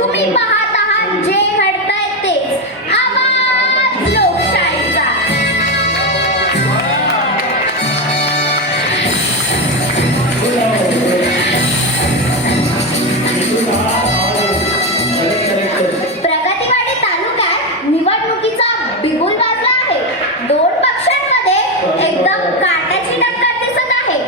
तुम्ही पाहत आहात जे घडतंय तेच आवाज लोकशाहीचा. प्रगतीवाडी तालुक्यात निवडणुकीचा बिगुल वाजला आहे. दोन पक्षांमध्ये एकदम काट्याची टक्कर दिसत आहे.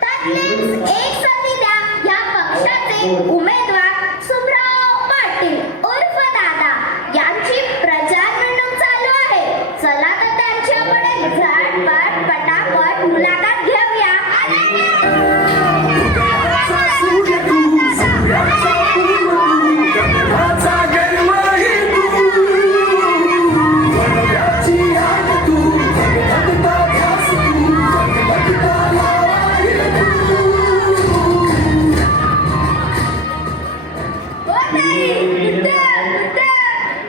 त्यातलेच एक सध्या या पक्षाचे उमेदवार सुभराव पाटील उर्फ दादा यांची प्रचार मिरवणूक चालू आहे. चला तर त्यांची आपण एक झटपट पटापट मुलाखत घेऊया.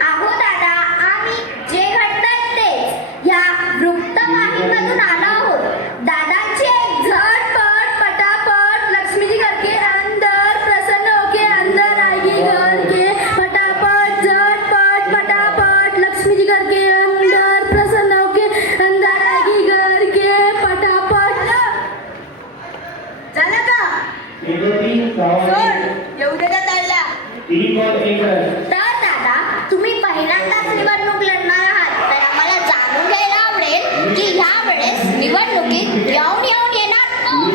अहो दादा, आम्ही जे घडतंय तेच या वृत्तवाहिनीमधून आलो आहोत. दादांची एक झटपट पटापट लक्ष्मीजी करके अंदर प्रसन्न होके अंदर आएगी घर के फटाफट झटपट पटापट लक्ष्मीजी करके अंदर प्रसन्न होके अंदर आएगी घर के फटाफट. झालं का? येऊ दे त्याला. तर दादा, तुम्ही पहिल्यांदाच निवडणूक लढणार आहात, तर आम्हाला जाणून घ्यायला आवडेल की ह्या वेळेस निवडणुकीत येऊन येणार कोण?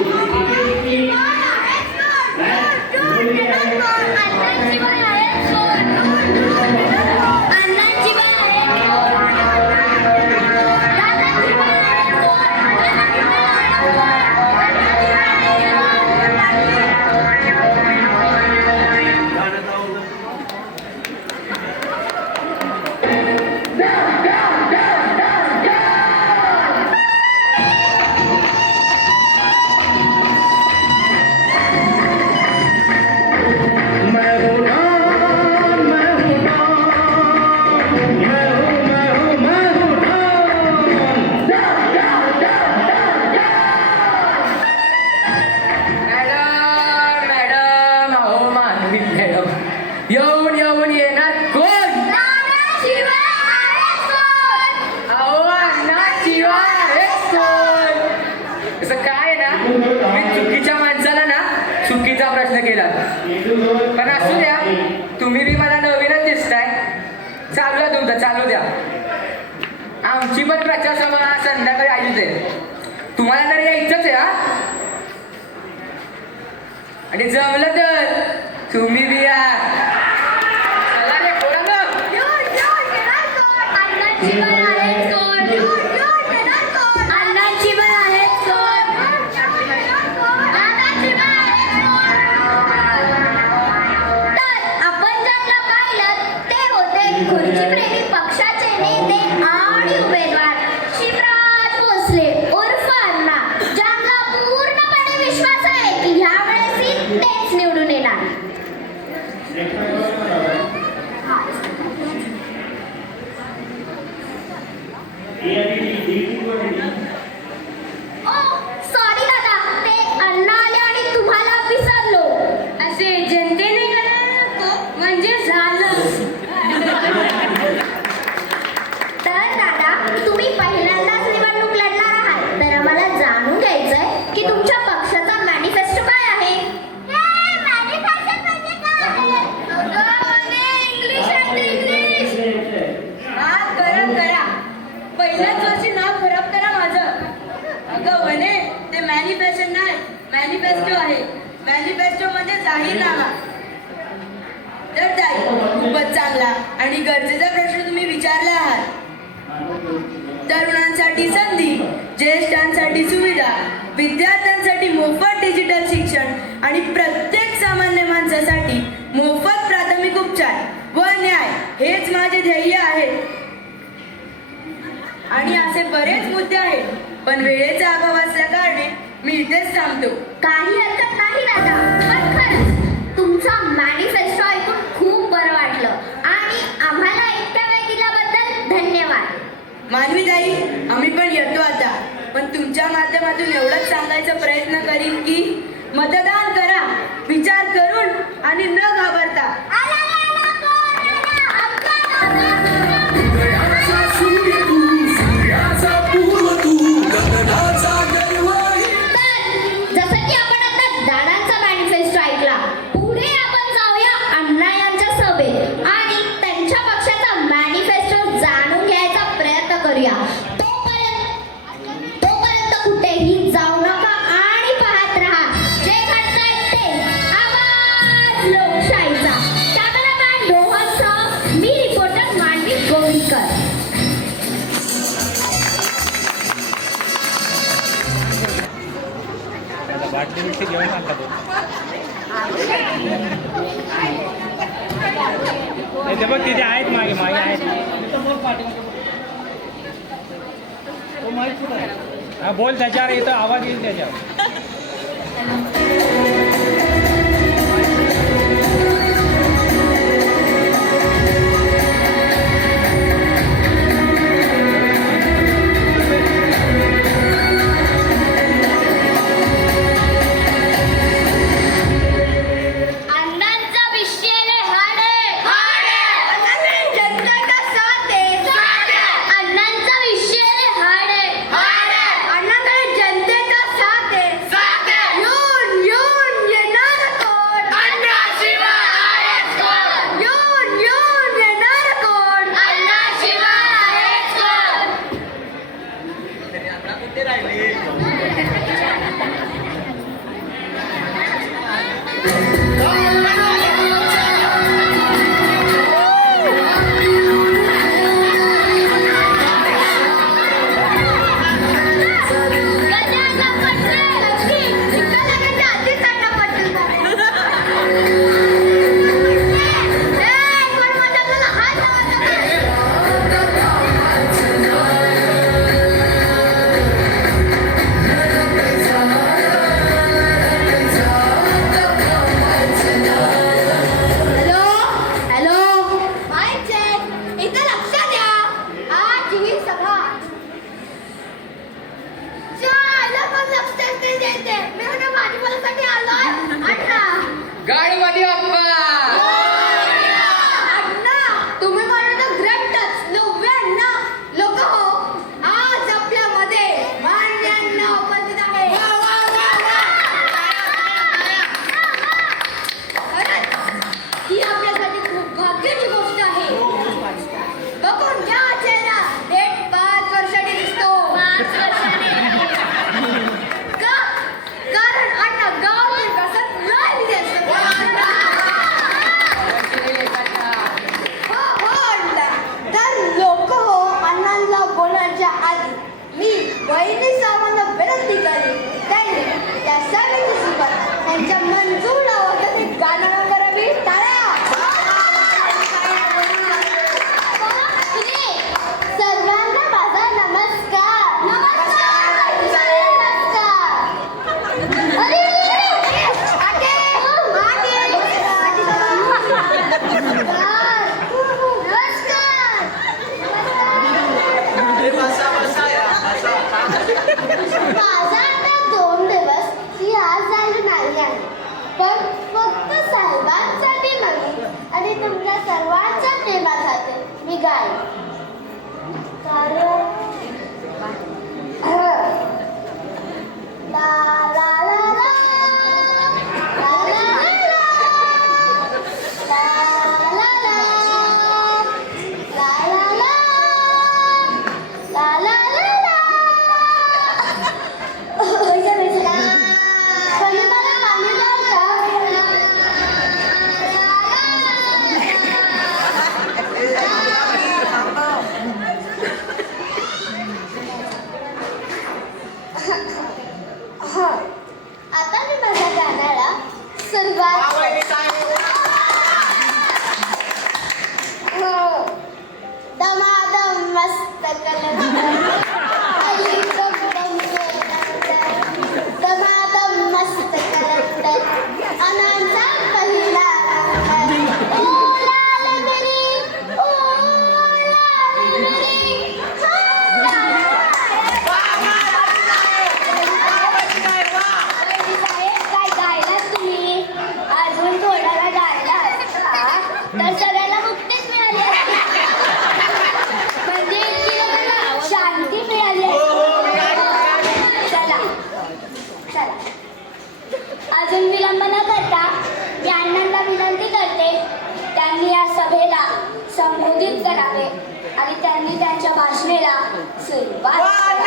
येऊन येणार कोण? अहो अण्णा शिवाय कोण? असं काय ना, मी चुकीच्या माणसाला ना चुकीचा प्रश्न केला. पण असू द्या, तुम्ही बी मला नवीनच दिसताय. चालू द्या तुमचं, चालू द्या. आमची पण प्रचार सभा संध्याकाळी आयोजित आहे. तुम्हाला तर यायचंच आहे हा. आणि जमलं तर तुम्ही बी या. चला रे पोरांनो. खुर्चीप्रेमी पक्षाचे नेते आणि उमेदवार शिवराज भोसले उर्फ अण्णा, ज्यांना पूर्णपणे विश्वास आहे की ह्या वेळेस तेच निवडून येणार. सॉरी दादा, ते अण्णा आले आणि तुम्हाला विसरलो. असे जनतेने करायला नको म्हणजे झालं. तर दादा, तुम्ही पहिल्यांदाच निवडणूक लढणार आहात, तर आम्हाला जाणून घ्यायचंय की तुमच्या पक्षाचा मॅनिफेस्टो काय आहे? करा. पहिल्याच वर्षी नाव खराब करा माझं. अगं वने, ते मॅनिफेस्टो नाही, मॅनिफेस्टो आहे. मॅनिफेस्टो म्हणजे जाहीरनामा. तर ताई, खूपच चांगला आणि गरजेचा प्रश्न तुम्ही विचारला आहात. तरुणांसाठी संधी, ज्येष्ठांसाठी सुविधा, विद्यार्थ्यांसाठी मोफत डिजिटल शिक्षण आणि प्रत्येक सामान्य माणसासाठी मोफत प्राथमिक उपचार व न्याय हेच माझे ध्येय आहे. आणि असे बरेच मुद्दे आहेत, पण वेळेचा अभाव असल्या कारणे मी इथेच थांबतो. काही हरकत नाही दादा, पण खरंच तुमचा मॅनिफेस्टो ऐकून खूप बरं वाटलं आणि आम्हाला इतक्या वेळ दिल्याबद्दल धन्यवाद. मानवीताई, आम्ही पण येतो आता, पण तुमच्या माध्यमातून एवढंच सांगायचा प्रयत्न करीन की मतदान करा, विचार करून आणि न घाबरता. बाटली बिटली घेऊन टाका तो. नाही ते बघ तिथे आहेत मागे मागे आहेत. हा बोल त्याच्यावर इथं आवाज येईल त्याच्यावर. अण्णांचा विषयाने हाडे जनतेचा साथ अण्णांचा विषयाने हाडे अण्णांकडे जनतेचा साथ येऊन येऊन येणार कोण अण्णाशिवाय आहेच कोण येऊन येऊन येणार कोण अण्णाशिवाय आहेच कोण. गजाचा पटले लक्ष्मी चिक्का लगायच्या आधीच अण्णा पटल. कोण माझ्या मुलाला हात लावायचा नाही. Hello hello mike check. इथं लक्ष द्या. आज ही सभा जायला पण लक्ष देते. मी म्हणजे भाजीपाल्यासाठी आलोय अण्णा. गाडवाली अप्पा. अण्णा तुम्ही म्हणून ग्रेट टच नव्याण्णा लोक हो आज आपल्यामध्ये मान्यांना उपस्थित आहे. खरंच ही आपल्यासाठी खूप भाग्याची गोष्ट आहे. बघून घ्या चेहरा 5 वर्षांनी दिसतो. 5 वर्षांनी का कारण अण्णा गाव विकासात लय विदेश हो हो अण्णा. तर लोक हो अण्णांना बोलण्याच्या आधी मी वहिनी साहेबांना विनंती करेन त्यांनी त्या सभेची सुरुवात त्यांच्या मंजूर आवाजात एक गाणं करावी. टाळ्या. सर्वांना माझा नमस्कार. नमस्कार. अरे आगे माझा आता 2 दिवस ही आज झाली नाही आहे. पण फक्त साहेबांसाठी नाही आणि तुमच्या सर्वांच्या प्रेमासाठी मी गाईन. कारण ला ला ला ला ला ला ला ला ला ला ला ला. आता मी माझ्या गाण्याला सुरुवात हो दमादम मस्त दमादम मस्त कलंडर अनांचा पहिला नंबर. ओ लाल बेरी ओ लाल बेरी काय गायलात तुम्ही. अजून थोड्याला गायला असता तर सगळ्याला मुक्तीच मिळाली असती. म्हणजे इतकी शांती मिळाली असती. चला चला अजून विलंब न करता मी अण्णांना विनंती करते त्यांनी या सभेला संबोधित करावे आणि त्यांनी त्यांच्या भाषणाला सुरुवात करावी.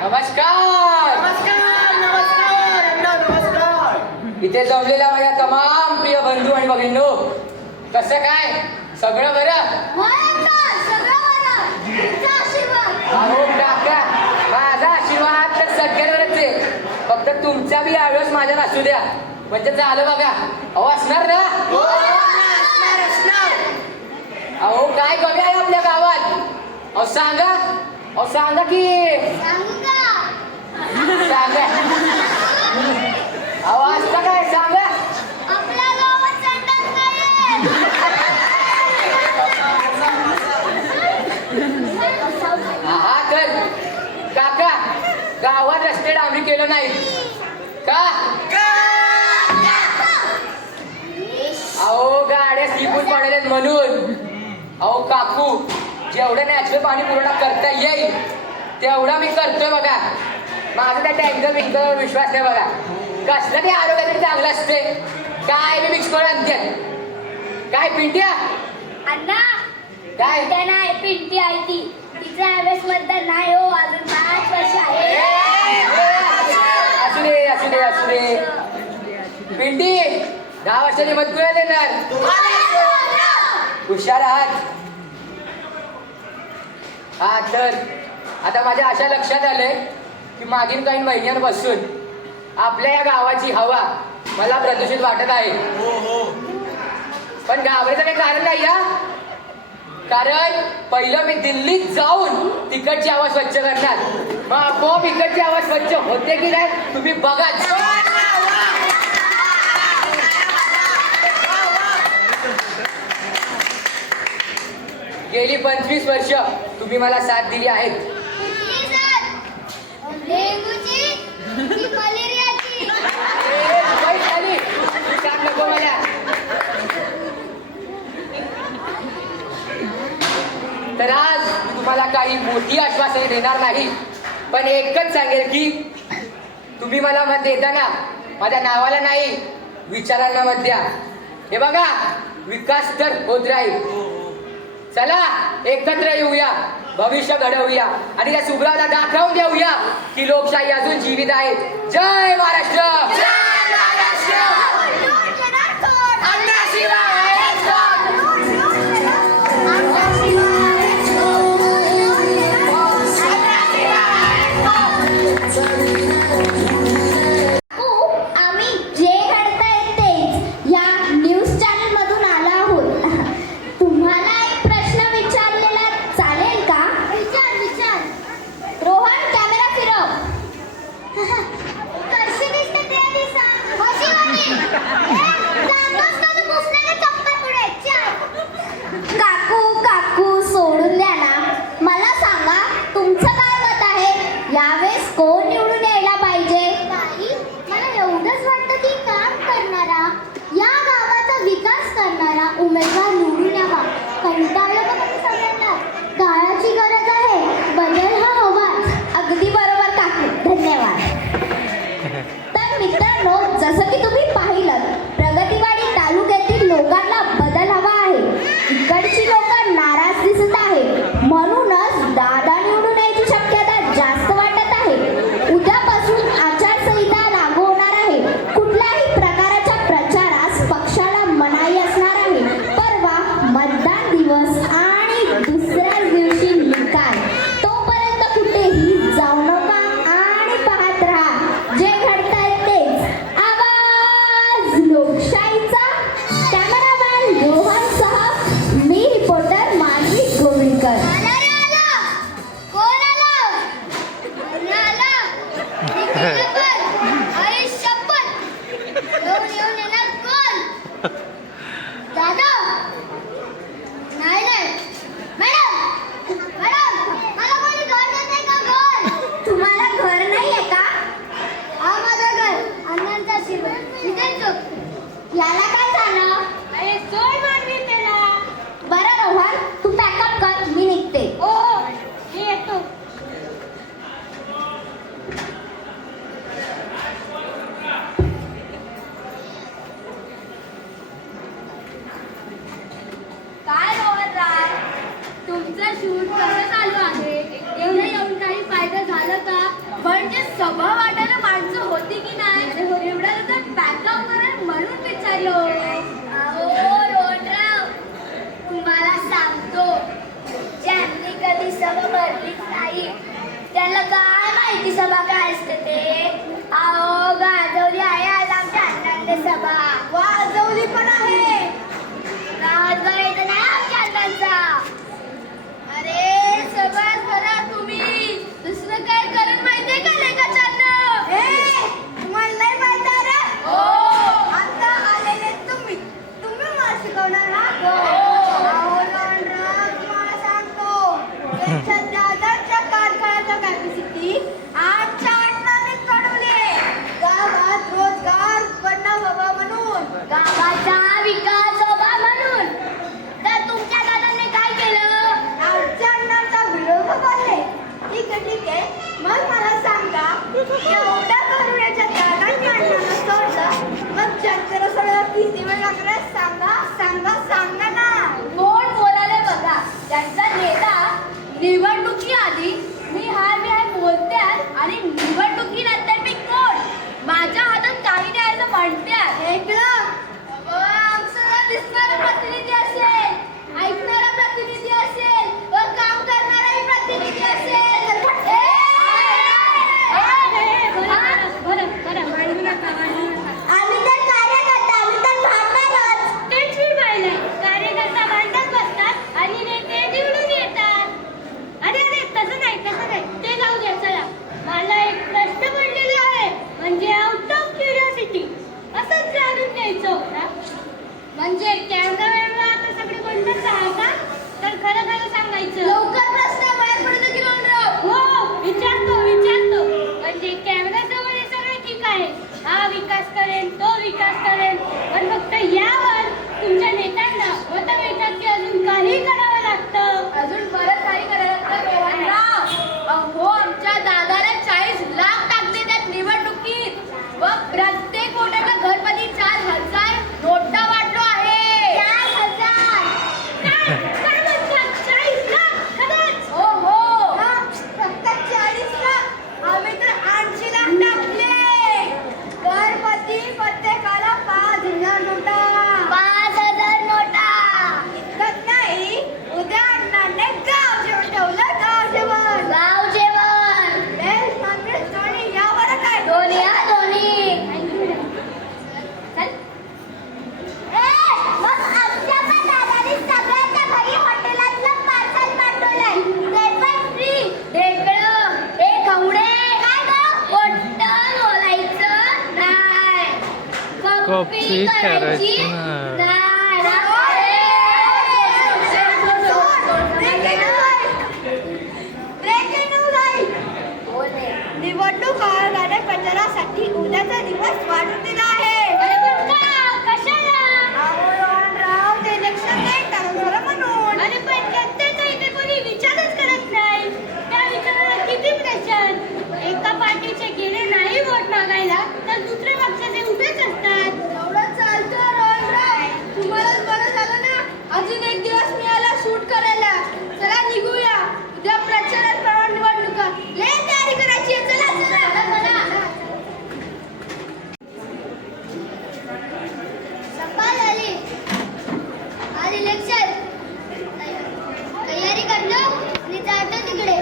नमस्कार. इथे जमलेल्या माझ्या तमाम प्रिय बंधू आणि भगिनींनो, कसं काय सगळं बरं? अहो काका माझा आशीर्वाद तर सगळ्यांवरच आहे. फक्त तुमचा बी यावेळेस माझ्यावर असू द्या म्हणजे झालं बघा. अहो असणार ना? अहो काय कमी आहे आपल्या गावात? अहो सांगा, अहो सांगा की सांगा. अहो असतं काय सांगा. हा तर काका गावात रस्ते डांबरी केलं नाही का? अहो गाड्या स्लिपून पडलेत म्हणून. अहो काकू जेवढं नॅचरल पाणी पुरवठा करता येईल तेवढा मी करतोय बघा. माझा त्या टँकर बिंकरवर विश्वास नाही बघा. कसलं ते आरोग्यासाठी चांगलं असते. काय मी मिक्स करून आणते काय पिंट्या अण्णा काय त्या नाही पिंटी आहे ती. तिचा यावेळेस मतदान नाही हो, अजून 5 वर्ष आहे. असू दे असू दे असू दे. पिंटी 10 वर्षांनी मत कुणाला देणार? हुशार आहात. हा तर आता माझ्या अशा लक्षात आलंय की मागील काही महिन्यांपासून आपल्या या गावाची हवा मला प्रदूषित वाटत आहे. पण घाबरायचं काही कारण नाही या. कारण पहिलं मी दिल्लीत जाऊन तिकडची हवा स्वच्छ करणार. मग आपोआप इकडची हवा स्वच्छ होते की नाही तुम्ही बघा. गेली 25 वर्ष तुम्ही मला साथ दिली आहेत. नको मला. तर आज मी तुम्हाला काही मोठी आश्वासने देणार नाही, पण एकच सांगेल की तुम्ही मला मत देताना माझ्या नावाला नाही विचारांना मत द्या. हे बघा विकास तर होत राहील. चला एकत्र येऊया, भविष्य घडवूया आणि या सुब्राला दाखवून देऊया की लोकशाही अजून जीवित आहे. जय महाराष्ट्र. आम्ही जे घडतंय तेच या न्यूज चॅनल मधून आलो आहोत. तुम्हाला एक प्रश्न विचारलेला चालेल का? विचार. रोहन कॅमेरा फिरव. कशी दिसते ते आधी सांग. कशी वाटली? चप्पल पुढे. काकू सोडून द्या ना. मला सांगा तुमचं काय मत आहे? यावेळेस कोण निवडून यायला पाहिजे? मला एवढंच वाटतं की काम करणारा, या गावाचा विकास करणारा उमेदवार निवडून यावा. कंटाळलं का तुम्ही सगळ्यांना? काळाची गरज आहे, बदल हा हवा. अगदी बरोबर काकू, धन्यवाद. तर मित्रांनो, जसं की तुम्ही पाहिलं प्रगतीवाडी तालुक्यातील लोकांना बदल हवा आहे. इकडची लोक नाराज दिसत आहे, म्हणूनच दादा निवडून यायची शक्यता जास्त वाटत आहे. उद्यापासून आचारसंहिता लागू होणार आहे. कुठल्याही प्रकारच्या प्रचारास पक्षाला मनाई असणार आहे. परवा मतदान दिवस आणि दुसऱ्याच दिवशी निकाल. तोपर्यंत कुठेही जाऊ नका आणि पाहत राहा जे घडतंय तेच. आवाज लोकशाहीचा. कॅमेरामॅन रोहनसह मी रिपोर्टर मानवी गोविंदकर. तुम्हाला घर नाहीये का? हा माझं घर. अण्णांचा आशीर्वाद. याला काय झालं? अरे सोड मानवी त्याला. बरं रोहन तू पॅकअप कर, मी निघते. हो मी येतो. काय रोहन राय, तुमचं शूट कसं चालू आहे? एवढं येऊन काही फायदा झाला का? म्हणजे सभा वाटायला माणसं होती की नाही? एवढ्या तर बॅकअप करा म्हणून विचारलो. अहो रोहनराव, शिकवणार हा गो. अहो लॉन्ड्रा, तुम्हाला सांगतो त्यांच्या दादाच्या कारखान्याचा कॅपॅसिटी 8च्या 8 कळवले. गावात रोजगार उत्पन्न व्हावा म्हणून, गावाचा विकास व्हावा म्हणून. तर तुमच्या दादाने काय केलं? आमच्या अण्णांचा विरोध बोलले. ठीक आहे, मग मला सांगा, एवढा करूयाच्या दादांनी अण्णांना सोडलं, मग जनतेला सोडायला किती वेळ लागला? सांगा ना. कोण बोलायला बघा. त्यांचा नेता निवडणुकीआधी मी हाय बोलत्यात आणि निवडणुकीनंतर मी कोण? माझ्या हातात काही नाही असं म्हणत्यात. ऐकलं? आमचा दिसणारा प्रतिनिधी असेल, ऐकणारा प्रतिनिधी असेल, व काम करणाराही प्रतिनिधी असेल. आम्ही तर कार्यकर्ता, आम्ही तर भांडणारच. तेच मी पाहिलंय. कार्यकर्ता भांडत बसतात आणि नेते निवडून येतात. अरे तसं नाही. ते जाऊ द्या. चला, मला एक प्रश्न पडलेला आहे, म्हणजे आउट ऑफ क्युरिओसिटी. असंच जाणून घ्यायचं होता. म्हणजे कॅमेरा आता सगळे बंदच आहे का? तर खरं सांगायचं. लवकर प्रश्न बाहेर पडतो की लॉन्ड्रा? हो, विचारतो. म्हणजे कॅमेरा जवळ हे सगळं ठीक आहे. हा विकास करेल, तो विकास करेल, पण फक्त यावर तुमच्या नेत्यांना मतं मिळतात की अजून काही करावं लागतं? अजून बरंच काही करायला लागतं रोहनराव. अहो आमच्या दादाला 40 लाख टाकले त्यात निवडणुकीत व प्रत्येक वोटरला घरपती 4,000 नोटा वाटलो आहे. 4,000. काय म्हणतात? 40 लाख? खरंच? हो. फक्त 40 लाख. आम्ही तर 80 लाख टाकले. घरपती प्रत्येकाला 5,000 नोटा. 5,000 नोटा. इतकंच नाही, उद्या अण्णांनी गाव जेवण ठेवलं. गाव जेवण. बेस्ट नॉनव्हेज दोन्ही यावर काय? दोन्ही. चल. मग आमच्या पण दादानी सगळ्यांच्या घरी हॉटेलातलं पार्सल पाठवलंय. ते पण फ्री. ढेकळं, हे खवडे. काय गं? खोटं बोलायचं नाही. कॉपी करायची नाही. निवडणूक आयोगाने प्रचारासाठी उद्याचा दिवस वाढून दिला आहे. अरे पण का? कशाला? अहो लॉन्ड्राव, ते इलेक्शन नाही ठरवलं म्हणून. अरे पण जनतेचा इथे कोणी विचारच करत नाही. त्या विचाराला किती प्रेशर? एका पार्टीचे गेले नाही वोट मागायला, तर दुसऱ्या पक्षाचे उभेच असतात. एवढं चालतं लॉन्ड्राव. तुम्हालाच बरं झालं ना, अजून एक दिवस मिळाला शूट करायला. चला निघूया. उद्या प्रचारात परवा निवडणुका. लय तयारी करायची आहे. चला. सफाई झाली. आज इलेक्शन. तयारी करतो आणि जातो तिकडे.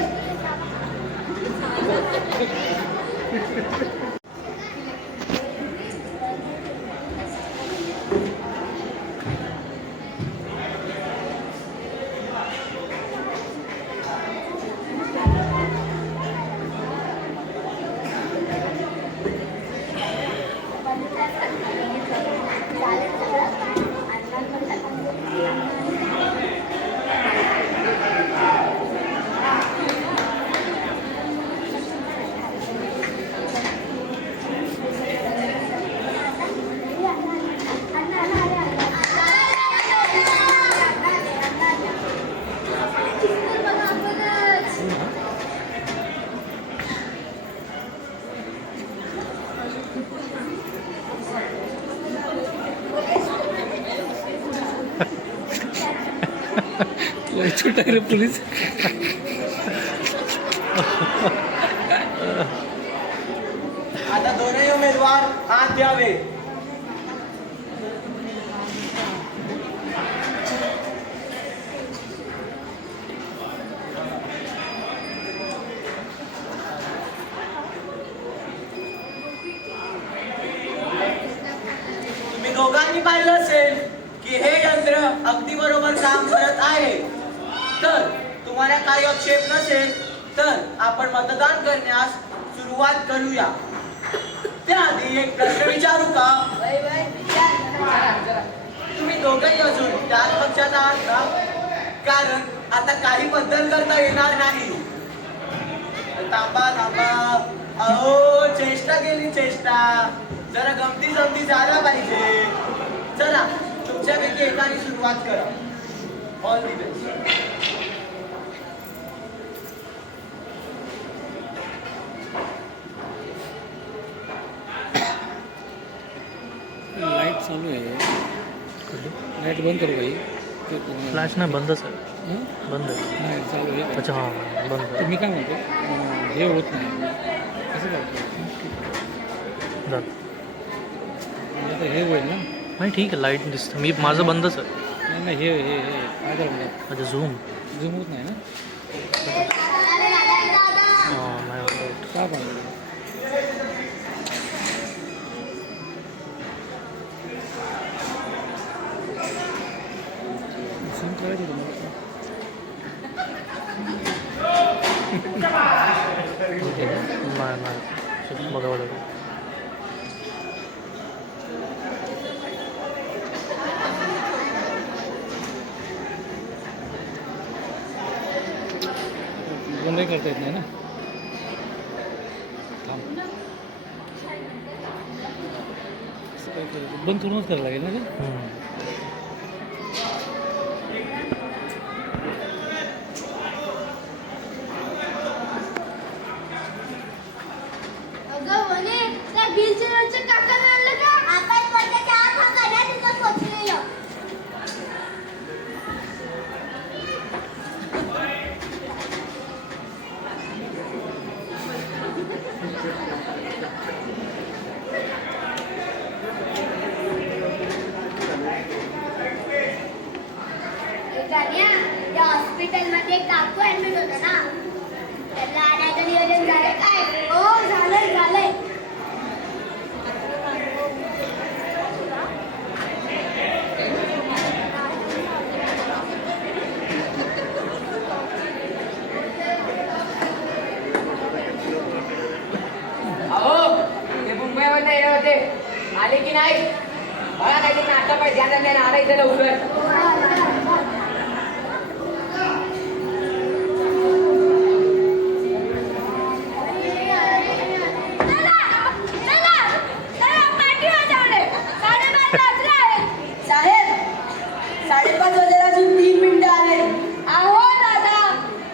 छोटा रे पुलिस. आता दोनही उमेदवार हात द्यावे. तुम्ही दोघांनी पाहिलं असेल की हे यंत्र अगदी बरोबर काम करत आहे. तर तुम्हाला काही आक्षेप नसेल तर आपण मतदान करण्यास सुरुवात करूया. त्याआधी एक प्रश्न विचारू का? तुम्ही दोघंही अजून त्याच पक्षात आहात ना? कारण आता काही बदल करता येणार नाही. थांबा थांबा, अहो चेष्टा केली चेष्टा, जरा गमती जमती झाला पाहिजे. चला तुमच्यापैकी एकाने सुरुवात करा. All the best. लाईट चालू आहे. लाईट बंद करू भाई. फ्लॅश नाही बंदच आहे. हं? बंद आहे. नाही चालू आहे. अच्छा हां बंद तर आहे. मी काय म्हणतो हे होत नाही कसं करतो झालं. म्हणजे आता हे होईल ना. नाही ठीक आहे लाईट दिसतं. मी माझं बंदच आहे. नाही नाही हे काय करणार अच्छा झूम झूम होत नाही ना. हां नाही होत. का पाहिजे झूम करायचं तुम्हाला. नाही नाही बघावं लागेल. बंदही करता येत नाही ना. थांब असं काय करायचं? बंद करूनच करायला लागेल ना ते. अगं म्हणे त्या बिलचे काकाने आणलं का? आपण वर्गाच्या आत हा गाड्या तिथं पोचलेलो. जानिया, या हॉस्पिटलमध्ये काकू ऍडमिट होता ना, त्याला आणायचं नियोजन झालं काय? हो झालंय. अहो ते मुंबईमध्ये येणार होते, आले की नाही बघा. नाही तर नाश्ता पाहिजे आला इथे लवकर. साहेब 5:30 वाजायला अजून 3 मिनिटं आहे. अहो दादा,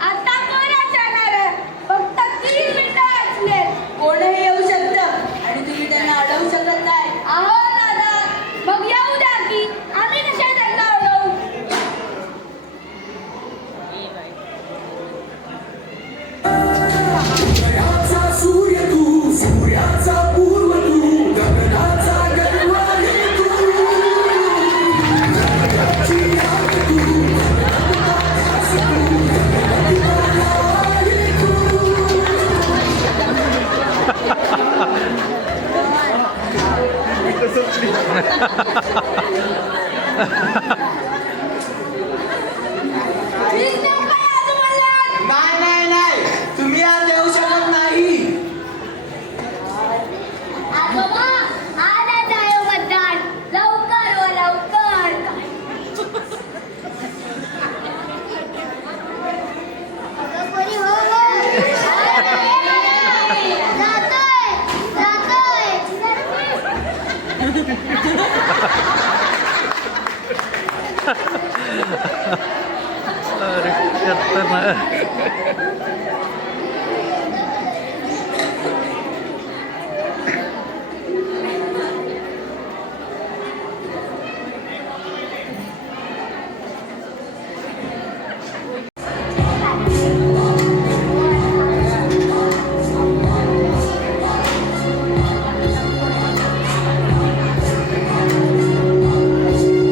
आता कोण अचानक आहे? फक्त 3 मिनिटं वाचले. कोणही येऊ शकतं आणि तुम्ही त्यांना अडवू शकत नाही. अहो दादा, मग येऊ द्या की. आम्ही कशा त्यांना अडवू? प्लीज देऊ काय आजूबाजूला? नाही तुम्ही आज येऊ शकत नाही. आजोबा, आजच आहे मतदान. लवकर हो लवकर. अगं पोरी, हो अरे खतरनाक.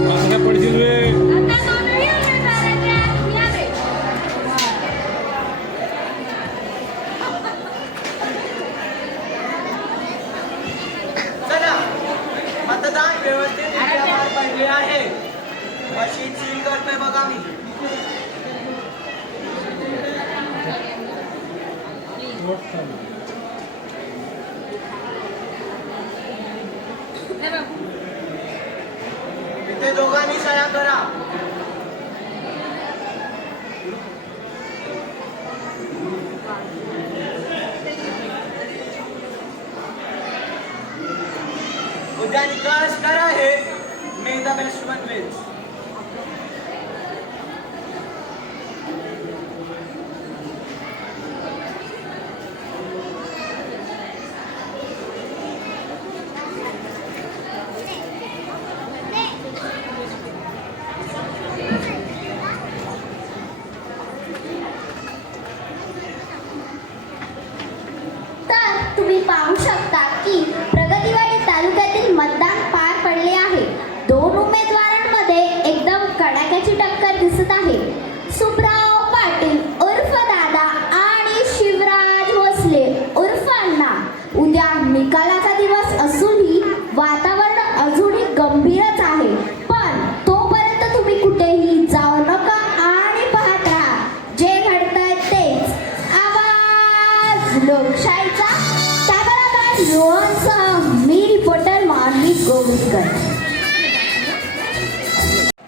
मागण्या पडशील वे. आता दोनही उमेदवारांच्या या रे. चला मतदान व्यवस्थितरित्या पार पडले आहे. मशीन सील करतोय बघा मी. इथे दोघांनी उद्या निकाल करा आहे मे द बेस्ट वन विन्स. तर तुम्ही पाहू शकता की प्रगतीवाडी तालुक्यातील मतदान पार पडले आहे. दोन उमेदवारांमध्ये एकदम कडाक्याची टक्कर दिसत आहे. सुब्राव पाटील उर्फ दादा आणि शिवराज भोसले उर्फ अण्णा. उद्या निकालाचा दिवस असूनही वातावरण अजूनही गंभीरच आहे. पण तोपर्यंत तुम्ही कुठेही जाऊ नका आणि पाहत राहा. जे घडतंय तेच. आवाज लोकशाहीचा. कॅमेरामॅन रोहनसह मी रिपोर्टर मानवी गोविंदकर.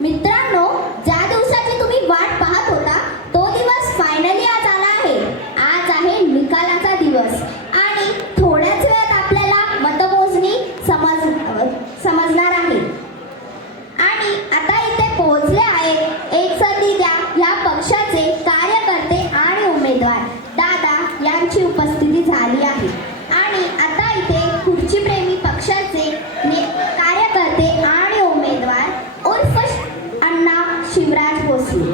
मित्रांनो, ज्या दिवसाची तुम्ही वाट पाहत होता तो दिवस फायनली आज आला आहे. आज आहे निकालाचा दिवस आणि थोड्याच वेळात आपल्याला मतमोजणी समजणार आहे. आणि आता इथे पोहोचले आहेत एक संधी द्या या पक्षाचे कार्यकर्ते आणि उमेदवार दादा यांची उपस्थिती झाली आहे. आणि आता इथे खुर्ची प्रेमी पक्षाचे कार्यकर्ते आणि उमेदवार उर्फ अण्णा शिवराज भोसले.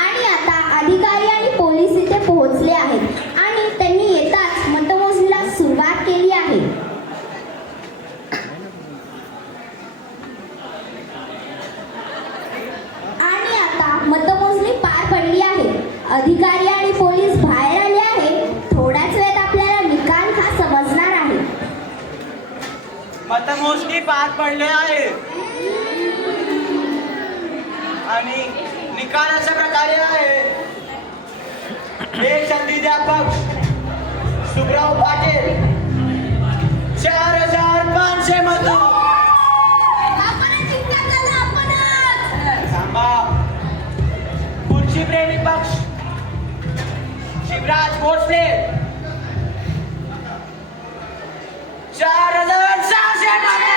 आणि आता अधिकारी आणि पोलीस इथे पोहोचले आहेत आणि त्यांनी येताच मतमोजणीला सुरुवात केली आहे. आणि आता मतमोजणी पार पडली आहे. अधिकारी आणि पोलीस बाहेर आले आहे. थोड्याच वेळात आपल्याला निकाल हा समजणार आहे. मतमोजणी पार पडले आहे आणि निकाल अशा प्रकारे आहे. एक संधीध्यापक सुब्राव पाटील 4500 मत. थांबा. खुर्ची प्रेमी पक्ष शिवराज भोसले 4600 मत.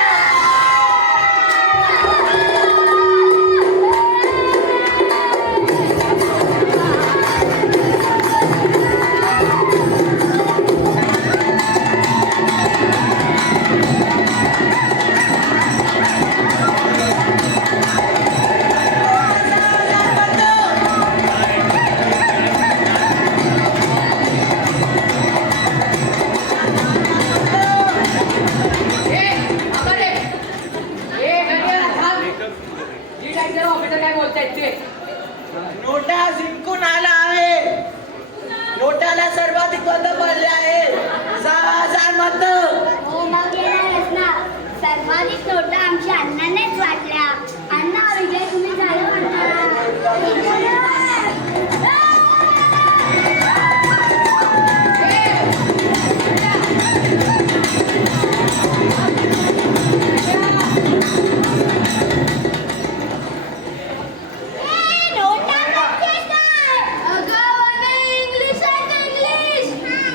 काय बोलतायत ते? नोटा जिंकून आला आहे. नोटाला सर्वाधिक मत पडले आहे 6000 मत. हो मग येणारच ना. सर्वाधिक नोटा आमच्या अण्णानेच वाटल्या. अण्णा विजय तुम्ही झालं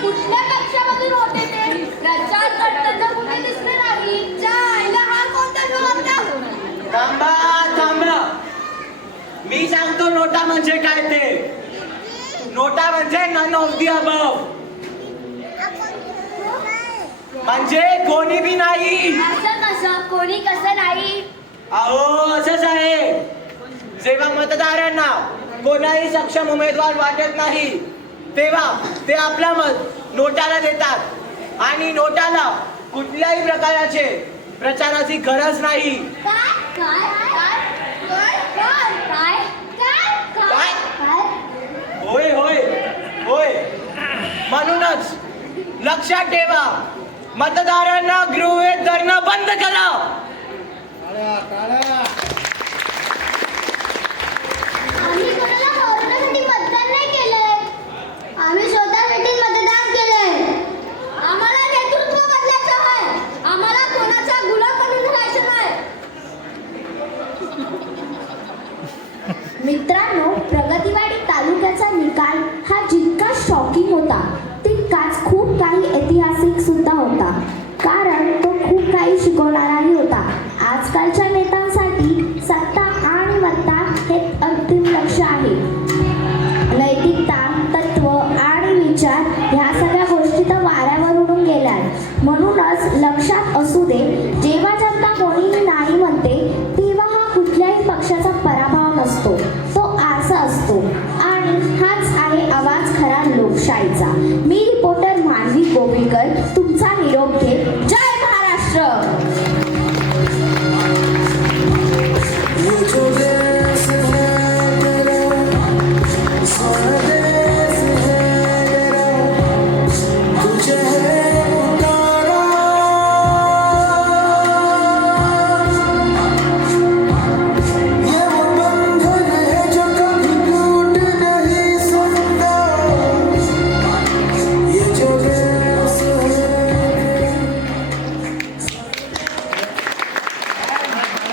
कुठल्या पक्षामधून होते ते? प्रचार करताना कुठे दिसले नाही. हा कोणता होता? थांबा थांबा. मी सांगतो नोटा म्हणजे काय ते. नोटा म्हणजे नन ऑफ दी अबव. म्हणजे कोणी बी नाही. असं कसं? कोणी कसं नाही? अहो असंच आहे. जेव्हा मतदारांना कोणाही सक्षम उमेदवार वाटत नाही तेव्हा ते आपला मत नोटाला देतात आणि नोटाला कुठल्याही प्रकारचे प्रचाराची गरज नाही. होय होय होय. म्हणूनच लक्षात ठेवा, मतदारांना गृहीत धरणं बंद करा. आम्ही कोणाला हरवण्यासाठी मतदान नाही केलंय. आम्ही स्वतःसाठी मतदान केलंय. आम्हाला नेतृत्व बदलायचं आहे. आम्हाला कोणाचा गुलाम बनून राहायचं नाही. मित्रांनो, प्रगतीवाडी तालुक्याचा निकाल हा जितका शॉकिंग होता तितकाच खूप काही ऐतिहासिक सुद्धा होता. कारण तो शिकवणाराही होता. आजकालच्या नेत्यांसाठी सत्ता आणि मत्ता हे अंतिम लक्ष्य आहे. नैतिकता, तत्व आणि विचार ह्या सगळ्या गोष्टी तर वाऱ्यावर उडून गेल्यात. म्हणूनच लक्षात असू दे, जेव्हा जनता कोणीही नाही म्हणते तेव्हा हा कुठल्याही पक्षाचा पराभव नसतो, तो आरसा असतो. आणि हाच आहे आवाज खरा लोकशाहीचा. मी रिपोर्टर मानवी गोविलकर तुमचा निरोप घेत